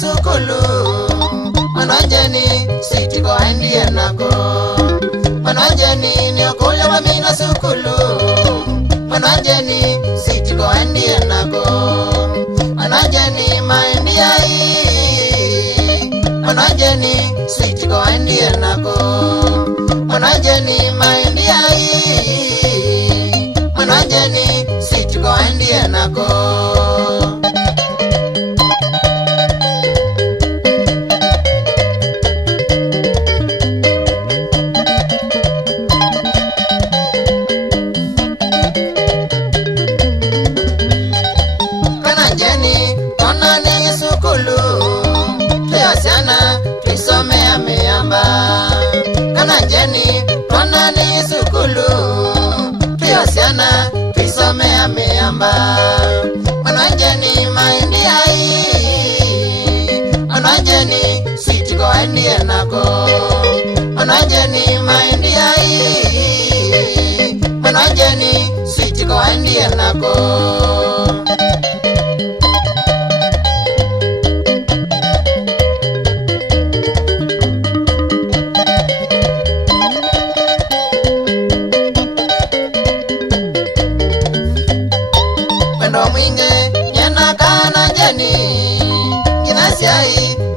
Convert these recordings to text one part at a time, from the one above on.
sukulu manajeni sitiko endie nako manajeni ni okole mamina sukulu manajeni sitiko endie nako manajeni maindia manajeni sitiko endie nako manajeni maindia manajeni sitiko endie nako manajeni maindia manajeni sitiko endie nako manajeni maindia manajeni sitiko endie nako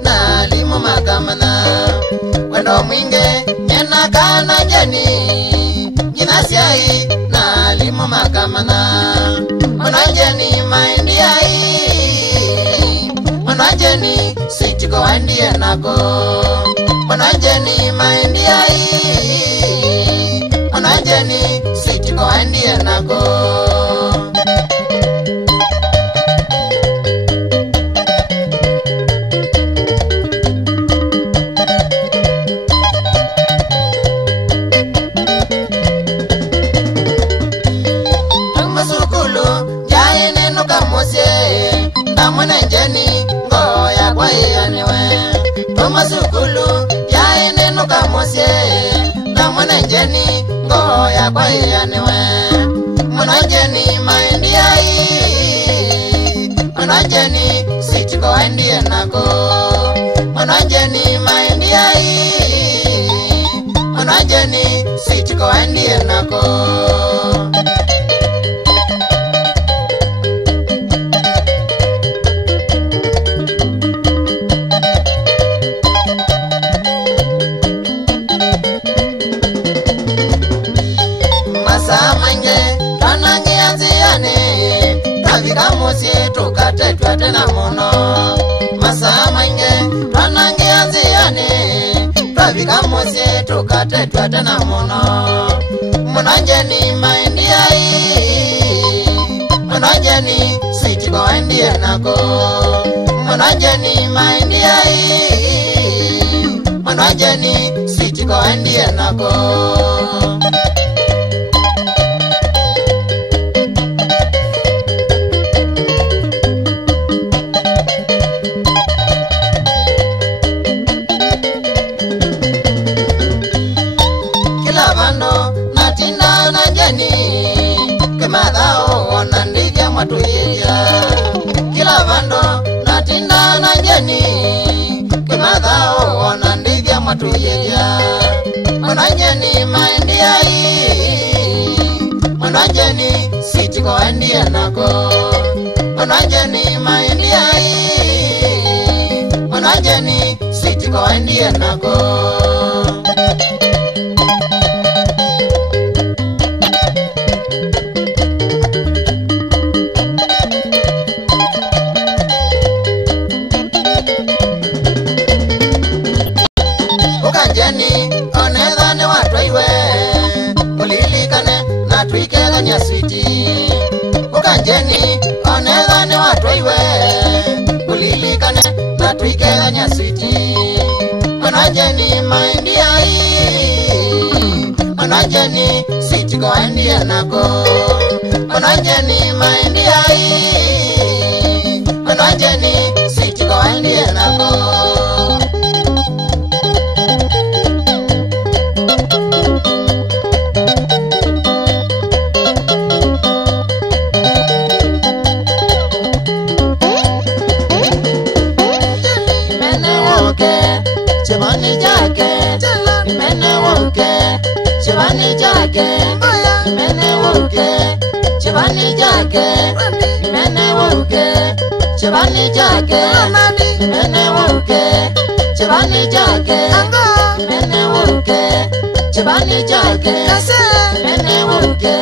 na limo makamana wendo mwinge nyena kana jeni jinasiai na limo makamana manajeni maindia manajeni sitiko endie nako manajeni maindia manajeni sitiko endie nako manajeni ngoya kwa yaniwe toma sukulu ya eneno kamose na manajeni ngoya kwa yaniwe manajeni maindia manajeni sitiko endie nako manajeni maindia manajeni sitiko endie nako tukate na mono masama inge ranange aziane tabika mose tukate na mono manajeni maindia manajeni sitiko endie nako manajeni maindia manajeni sitiko endie nako kila bando natinda na jeni kimadhao wanandivya matuyeya manajeni maindia manajeni sitiko endie nako manajeni maindia manajeni sitiko endie nako onedhane watwaiwe ulilikane na twikela nyaswiti ukanjeni onedhane watwaiwe ulilikane na twikela nyaswiti manajeni maindia manajeni sitiko endie nako manajeni maindia manajeni sitiko endie nako chibani chake mene woke chibani chake mene woke chibani chake mene woke chibani chake mene woke chibani chake mene woke chibani chake mene woke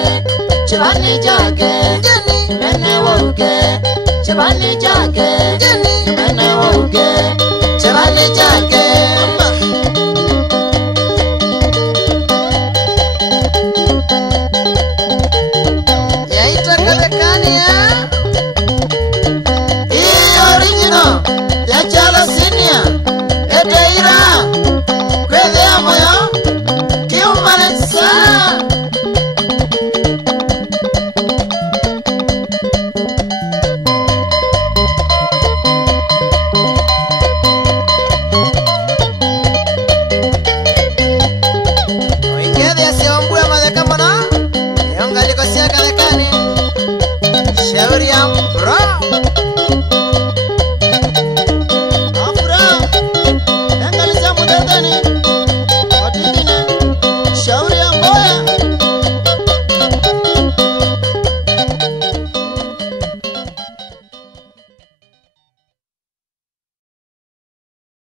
chibani chake mene woke chibani chake mene woke chibani chake